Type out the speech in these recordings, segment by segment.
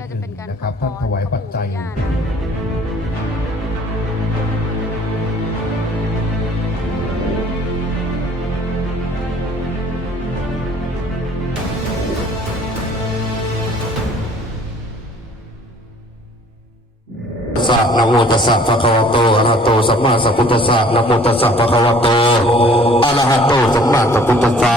ก็หจะนึ่เป็นงการนะครับขอท่านพรถวายปัจจัยพ่อปู่ย่านะตัสสะนะโมตัสสะภะคะวะโตอะระหะโตสัมมาสัมพุทธัสสะนะโมตัสสะภะคะวะโตอะระหะโตสัมมาสัมพุทธัสสะ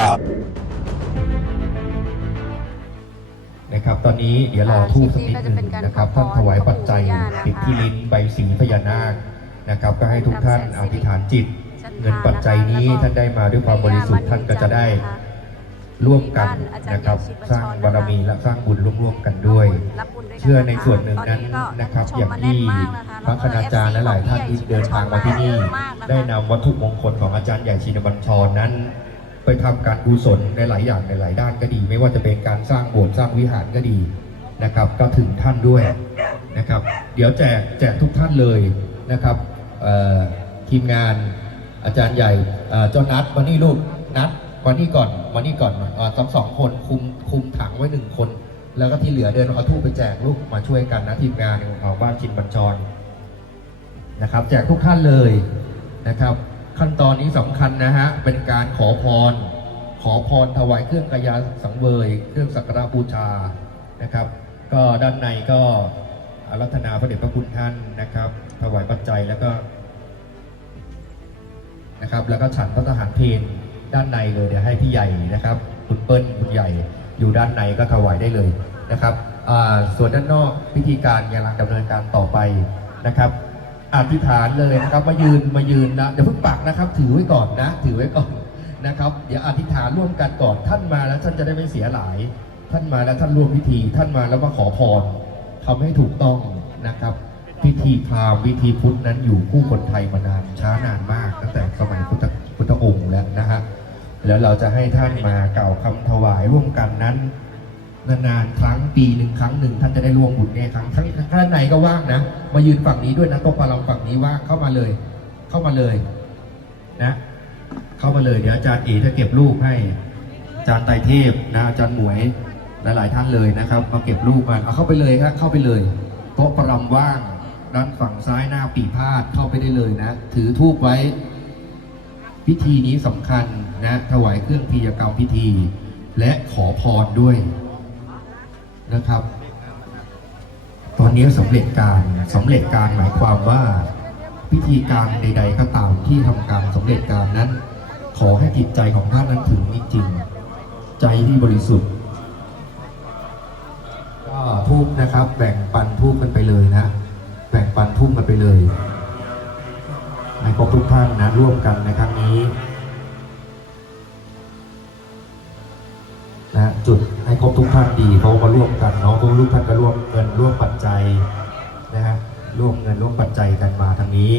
นะครับ ตอนนี้เดี๋ยวรอทูบสักนิดหนึ่งนะครับท่านถวายปัจจัยปิดที่ลิ้นใบสีพญานาคนะครับ ก็ให้ทุกท่านอธิษฐานจิต เงินปัจจัยนี้ท่านได้มาด้วยความบริสุทธิ์ท่านก็จะได้ร่วมกันนะครับ สร้างบารมีและสร้างบุญร่วมๆกันด้วยรับบุญด้วยกัเชื่อในส่วนหนึ่งนั้นนะครับ อย่างที่พระคณาจารย์และหลายท่านที่เดินทางมาที่นี่ ได้นำวัตถุมงคลของอาจารย์ใหญ่ชินบัญชรนั้น ไปทำการกุศลในหลายอย่างในหลายด้านก็ดี ไม่ว่าจะเป็นการสร้างโบสถ์สร้างวิหารก็ดีนะครับ ก็ถึงท่านด้วยนะครับ เดี๋ยวแจกแจกทุกท่านเลยนะครับทีมงานอาจารย์ใหญ่เอ่อเจ้านัดมานี่ลูกนัดมานี่ก่อนมานี่ก่อนเอ่อทั้งสองคนคุมคุมถังไว้หนึ่งคน แล้วก็ที่เหลือเดินเอาทูบไปแจกลูกมาช่วยกันนะทีมงานของบ้านชินบัญชรนะครับ แจกทุกท่านเลยนะครับ ขั้นตอนนี้สำคัญนะฮะ เป็นการขอพร ขอพรถวายเครื่องกายาสังเวย เครื่องสักการะบูชานะครับ ก็ด้านในก็อารัธนาพระเดชพระคุณท่านนะครับ ถวายปัจจัยแล้วก็นะครับ แล้วก็ฉันพระทหารเพลด้านในเลยเดี๋ยวให้พี่ใหญ่นะครับ คุณเปิ้ลคุณใหญ่อยู่ด้านในก็ถวายได้เลยนะครับอ่าส่วนด้านนอกพิธีการกำลังดำเนินการต่อไปนะครับ อธิษฐานเลยนะครับมายืนมายืนนะเดี๋ยวเพิ่งปักนะครับ ถือไว้ก่อนนะ ถือไว้ก่อนนะครับ เดี๋ยวอธิษฐานร่วมกันก่อนท่านมาแล้วท่านจะได้ไม่เสียหลาย ท่านมาแล้วท่านร่วมพิธี ท่านมาแล้วมาขอพรทำให้ถูกต้องนะครับ พิธีพราหมณ์วิธีพุทธนั้นอยู่คู่คนไทยมานานช้านานมากตั้งแต่สมัยพุทธพุทธองค์แล้วนะฮะแล้วเราจะให้ท่านมากล่าวคำถวายร่วมกันนั้น นานๆครั้งปีหนึ่งครั้งหนึ่งท่านจะได้ร่วมบุญเนี่ยครั้งข้างข้างในก็ว่างนะ มายืนฝั่งนี้ด้วยนะโต๊ะปลาเราฝั่งนี้ว่างเข้ามาเลย เข้ามาเลยนะ เข้ามาเลยเดี๋ยวอาจารย์เอจะเก็บรูปให้อาจารย์ไตเทพนะอาจารย์หมวยหลายๆท่านเลยนะครับ มาเก็บรูปมาเอาเข้าไปเลยครับเข้าไปเลยโต๊ะประรำว่างด้านฝั่งซ้ายหน้าปีพาดเข้าไปได้เลยนะ ถือทูบไว้ พิธีนี้สำคัญนะ ถวายเครื่องพิยกรรมพิธี และขอพรด้วย นะครับ ตอนนี้สำเร็จการสำเร็จการหมายความว่าพิธีการใด ๆ ก็ตามที่ทำการสำเร็จการนั้น ขอให้จิตใจของท่านนั้นถึงจริง ใจที่บริสุทธิ์ ก็ทูบนะครับ แบ่งปันทูบกันไปเลยนะ แบ่งปันทูบกันไปเลยให้ครบทุกท่านนะร่วมกันในครั้งนี้นะจุด ทุกท่านดีเขามาร่วมกันเนาะทุกทุกท่านก็ร่วมเงินร่วมปัจจัยนะฮะร่วมเงินร่วมปัจจัยกันมาทางนี้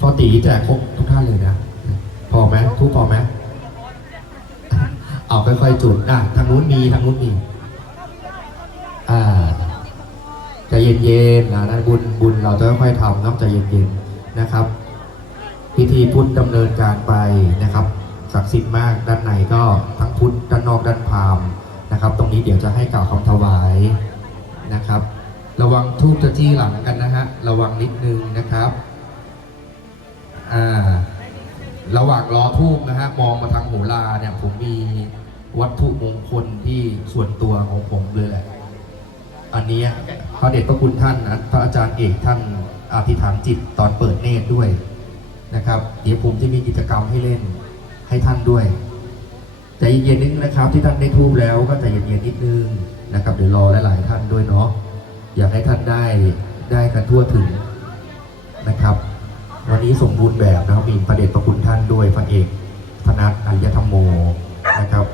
พอตีแจกครบทุกท่านเลยนะพอไหมทุกพอไหมเอาค่อยๆจุดอะทางนู้นมีทางนู้นมีอ่าใจเย็นๆนะนะบุญบุญเราจะค่อยๆทำน้ำใจเย็นๆนะครับ ธีพุทธดำเนินการไปนะครับศักดิ์สิทธิ์มากด้านในก็ทั้งพุทธด้านนอกด้านพราหมณ์นะครับ ตรงนี้เดี๋ยวจะให้กล่าวคำถวายนะครับ ระวังทูบจะจี้หลังกันนะฮะระวังนิดนึงนะครับอ่าระหว่างรอทูบนะฮะมองมาทางโหราเนี่ยผมมีวัตถุมงคลที่ส่วนตัวของผมเลยแหละอันนี้พระเดชพระคุณท่านนะพระอาจารย์เอกท่านอธิษฐานจิตตอนเปิดเนตรด้วย นะครับ เดี๋ยวผมจะมีกิจกรรมให้เล่นให้ท่านด้วยใจเย็นๆนิดนึงนะครับ ที่ท่านได้ทูบแล้วก็ใจเย็นๆนิดนึงนะครับเดี๋ยวรอหลายๆท่านด้วยเนาะอยากให้ท่านได้ได้กันทั่วถึงนะครับ วันนี้สมบูรณ์แบบนะครับมีพระเดชพระคุณท่านด้วยพระเอกธนัทอริยธรรมโมนะครับ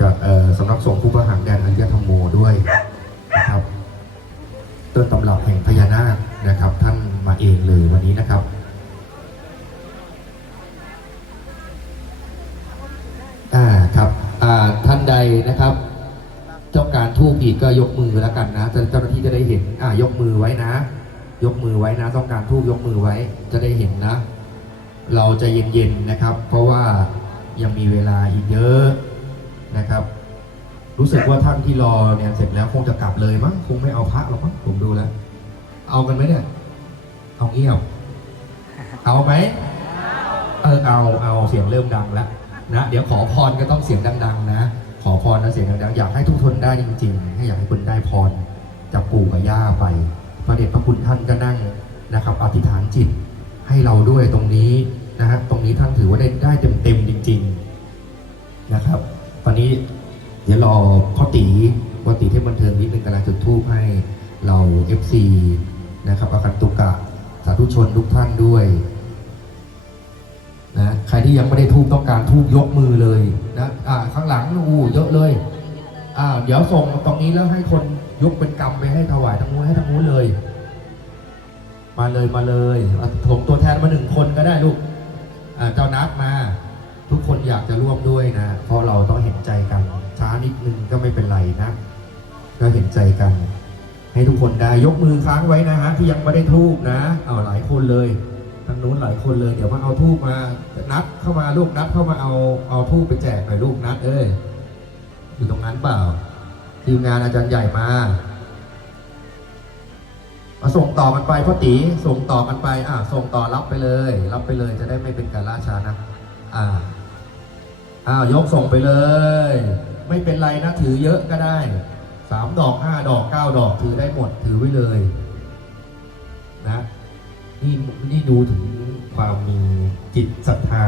จากสำนักสงฆ์ผู้ประหารแดนอริยธรรมโมด้วยนะครับต้นตำรับแห่งพญานาคนะครับ ท่านมาเองเลยวันนี้นะครับ อ่าครับอ่าท่านใดนะครับต้อง ก็ยกมือแล้วกันนะเจ้าหน้าที่จะได้เห็นอ่ายกมือไว้นะ ยกมือไว้นะ ต้องการทูบยกมือไว้ จะได้เห็นนะ เราจะเย็นๆนะครับ เพราะว่ายังมีเวลาอีกเยอะนะครับ รู้สึกว่าท่านที่รอเนี่ยเสร็จแล้วคงจะกลับเลยมั้งคงไม่เอาพระหรอกมั้งผมดูแล้ว เอากันไหมเนี่ยเอาเงี้ยบเอาไหมเออเอาเอาเสียงเริ่มดังแล้วนะเดี๋ยวขอพรก็ต้องเสียงดัง ๆ นะ อพรนะเสียงดังๆอยากให้ทุกคนได้จริงๆให้อยากให้คุณได้พรจากปู่กับย่าไปพระเดชพระคุณท่านก็นั่งนะครับ อธิษฐานจิตให้เราด้วยตรงนี้นะฮะตรงนี้ท่านถือว่าได้ได้เต็มๆจริง ๆนะครับ ตอนนี้เดี๋ยวรอพ่อตีพ่อตีเทพบันเทิงนิดนึงกำลังจุดทูปให้เรา FC นะครับอาคันตุกะสาธุชนทุกท่านด้วยนะใครที่ยังไม่ได้ทูบต้องการทูบยกมือเลยนะ อู้เยอะเลย อ่า เดี๋ยวส่งตรงนี้แล้วให้คนยกเป็นกรรมไปให้ถวายทางนู้นให้ทางนู้นเลย มาเลยมาเลยเอาส่งตัวแทนมาหนึ่งคนก็ได้ลูกอ่าเจ้านัดมา ทุกคนอยากจะร่วมด้วยนะ เพราะเราต้องเห็นใจกัน ช้านิดนึงก็ไม่เป็นไรนะ ก็เห็นใจกัน ให้ทุกคนได้ยกมือค้างไว้นะฮะที่ยังไม่ได้ทูบนะ เอาหลายคนเลยทางนู้นหลายคนเลยเดี๋ยวมาเอาทูบมานัดเข้ามาลูกนัดเข้ามาเอาเอาทูบไปแจกหน่อยลูกนัดเอ้ย อยู่ตรงนั้นเปล่า ทีมงานอาจารย์ใหญ่มา มาส่งต่อกันไปพ่อตีส่งต่อกันไป อ่าส่งต่อรับไปเลย รับไปเลยจะได้ไม่เป็นการล่าช้านะ อ่าอ้าวยกส่งไปเลย ไม่เป็นไรนะถือเยอะก็ได้สามดอกห้าดอกเก้าดอกถือได้หมดถือไว้เลย นะนี่นี่ดูถึงความมีจิตศรัทธา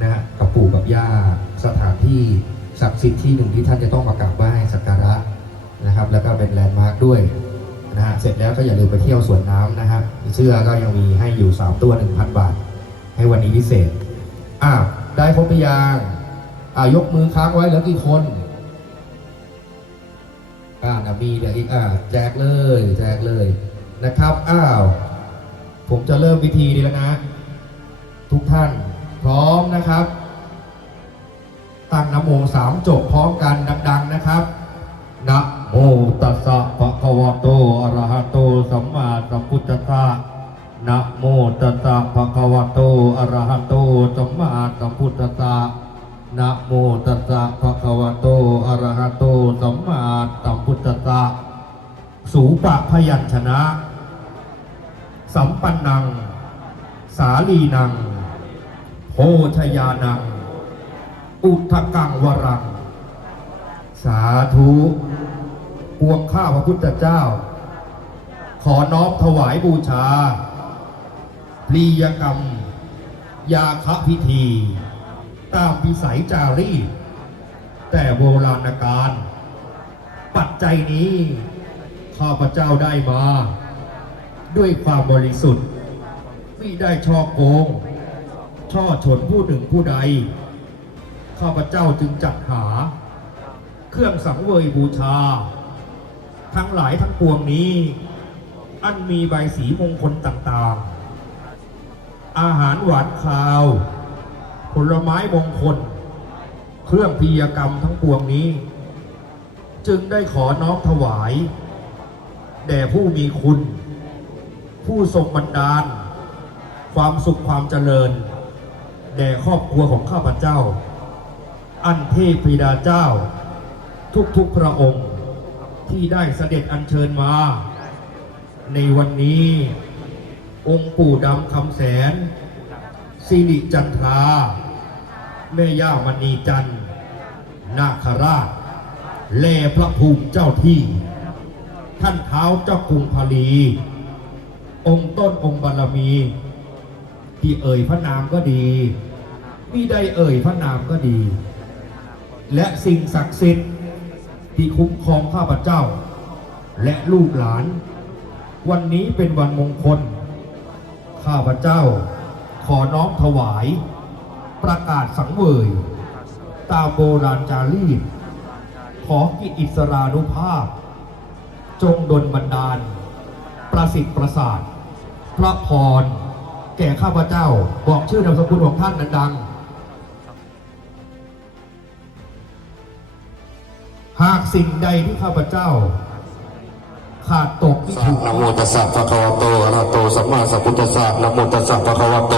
นะฮะกับปู่กับย่าสถานที่ ศักดิ์สิทธิ์ที่หนึ่งที่ท่านจะต้องมากราบไหว้สักการะนะครับ แล้วก็เป็นแลนด์มาร์คด้วยนะฮะเสร็จแล้วก็อย่าลืมไปเที่ยวสวนน้ำนะฮะเสื้อก็ยังมีให้อยู่ 3 ตัว 1,000 บาท ให้วันนี้พิเศษอ่าได้ครบหรือยังอ่ายกมือค้างไว้เหลือกี่คนอ่านะมีเดี๋ยวอีกอ่าแจกเลย แจกเลยนะครับอ้าวผมจะเริ่มพิธีดีแล้วนะ ทุกท่านพร้อมนะครับ ตั้งนโมสามจบพร้อมกันดัง ๆนะครับนะโมตัสสะภะคะวะโตอะระหะโตสัมมาสัมพุทธัสสะนะโมตัสสะภะคะวะโตอะระหะโตสัมมาสัมพุทธัสสะนะโมตัสสะภะคะวะโตอะระหะโตสัมมาสัมพุทธัสสะสูปะพยัญชนะ สัมปันนัง สาลีนัง โพชยานัง อุทกังวรัง สาธุปวงข้าพระพุทธเจ้า ขอน้อมถวายบูชาพลียกรรม ยาคพิธี ตามพิสัยจารีแต่โบราณการ ปัจจัยนี้ ข้าพเจ้าได้มา ด้วยความบริสุทธิ์ไมิได้ช่อโกง ช่อฉนผู้หนึ่งผู้ใด ข้าพเจ้าจึงจัดหา เครื่องสังเวยบูชา ทั้งหลายทั้งปวงนี้ อันมีใบสีมงคลต่างๆ อาหารหวานคาว ผลไม้มงคล เครื่องพิยกรรมทั้งปวงนี้ จึงได้ขอน้อมถวาย แด่ผู้มีคุณ ผู้ทรงบันดาล ความสุขความเจริญ แด่ครอบครัวของข้าพเจ้า อันเทพบิดาเจ้า ทุกๆพระองค์ที่ได้เสด็จอัญเชิญมา ในวันนี้ องค์ปู่ดำคำแสนสิริจันทรา แม่ย่ามณีจันทร์นาคราช แลพระภูมิเจ้าที่ ท่านเท้าเจ้ากรุงพาลี องค์ต้นองค์บารมี ที่เอ่ยพระนามก็ดีมิได้เอ่ยพระนามก็ดี และสิ่งศักดิ์สิทธิ์ที่คุ้มครองข้าพเจ้า และลูกหลาน วันนี้เป็นวันมงคล ข้าพเจ้าขอน้อมถวาย ประกาศสังเวยตามโบราณจารีต ขอกิจอิสรานุภาพ จงดลบันดาล ประสิทธิ์ประสาท พระพร แก่ข้าพเจ้าบอกชื่อนามสกุลของท่านดัง หากสิ่งใดที่ข้าพเจ้า ขาดตกไม่ถูกนะโมตัสสะภะคะวะโตอะระหะโตสัมมาสัมพุทธัสสะนะโมตัสสะภะคะวะโต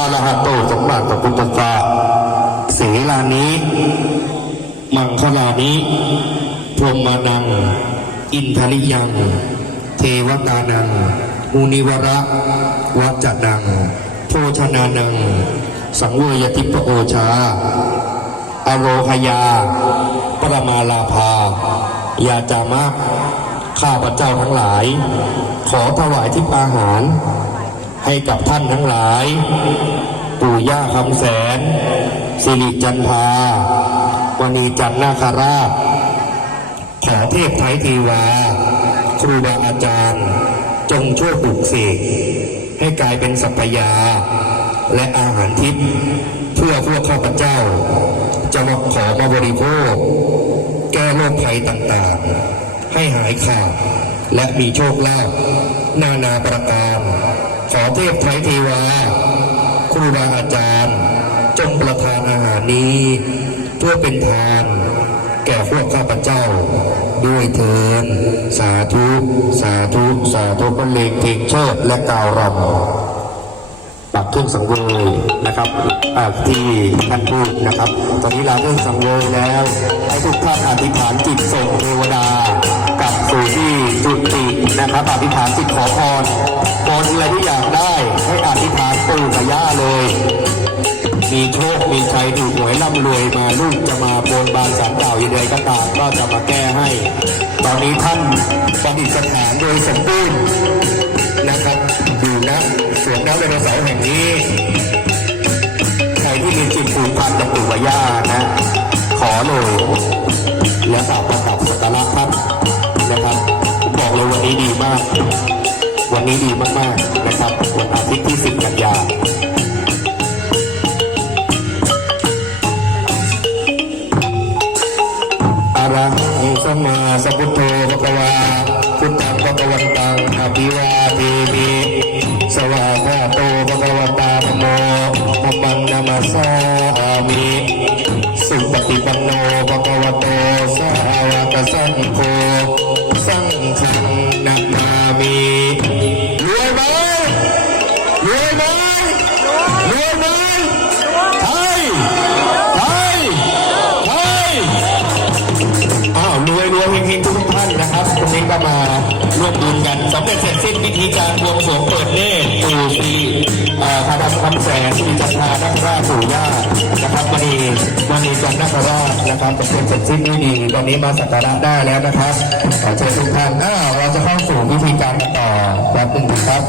อะระหะโตสัมมาสัมพุทธัสสะเสลานิมังคลานิพรหมานัง อินทริยัง เทวตานังมุนิวระวัจจนังโภชนานัง สังเวยติปโอชา อโรหยา ปรมาลาภา ยาจามะข้าพระเจ้าทั้งหลาย ขอถวายทิพอาหาร ให้กับท่านทั้งหลาย ปู่ย่าคำแสน สิริจันทาวณีจันทนาคาราช ขอเทพไทยทีวา ครูบาอาจารย์ จงช่วยปลุกเสกให้กลายเป็นสัพพยา และอาหารทิพย์ พื่อพวกข้าพเจ้า จะมาขอมาบริโภค แก้โรคภัยต่างๆ ให้หายขาดและมีโชคลาภนานาประการ ขอเทพไทยเทวา ครูบาอาจารย์จงประทานอาหารนี้ เพื่อเป็นทาน แก่พวกข้าพเจ้า ด้วยเทิน สาธุ สาธุ สาธุบรรเลงเพลงเชิดและกาวรำ เครื่องสังเวยนะครับที่ท่านพูดนะครับ ตอนนี้เราเครื่องสังเวยแล้วให้ทุกท่านอธิษฐานจิตส่งเทวดากลับสู่ที่จุตินะครับอธิษฐานจิตขอพรพรอะไรที่อยากได้ให้อธิษฐานปู่กับย่าเลยมีโชค มีชัยถูกหวยร่ำรวยมาลูกจะมาบนบานสารเก่าอย่างไรก็ตามก็จะมาแก้ให้ ตอนนี้ท่านประดิษฐานโดยสมบูรณ์นะครับอยู่นะ สวนน้ำในเสาร์แห่งนี้ใครที่มีจิตผูกพันกับปู่กับย่านะ ขอเลยแล้วกราบประกับสักการะท่านนะครับบอกเลยวันนี้ดีมาก วันนี้ดีมากๆนะครับวันอาทิตย์ มีการบวงสรวงเปิดเนตรปู่ศรีพระดำคำแสงสิริจันทรานักราชปู่ย่านะครับวันนี้วันนี้จันทร์นักราชนะครับสำเร็จเสร็จสิ้นด้วยดีวันนี้มาสักการะได้แล้วนะครับขอเชิญทุกท่านอ้าวเราจะเข้าสู่พิธีการต่อแบบหนึ่งครับ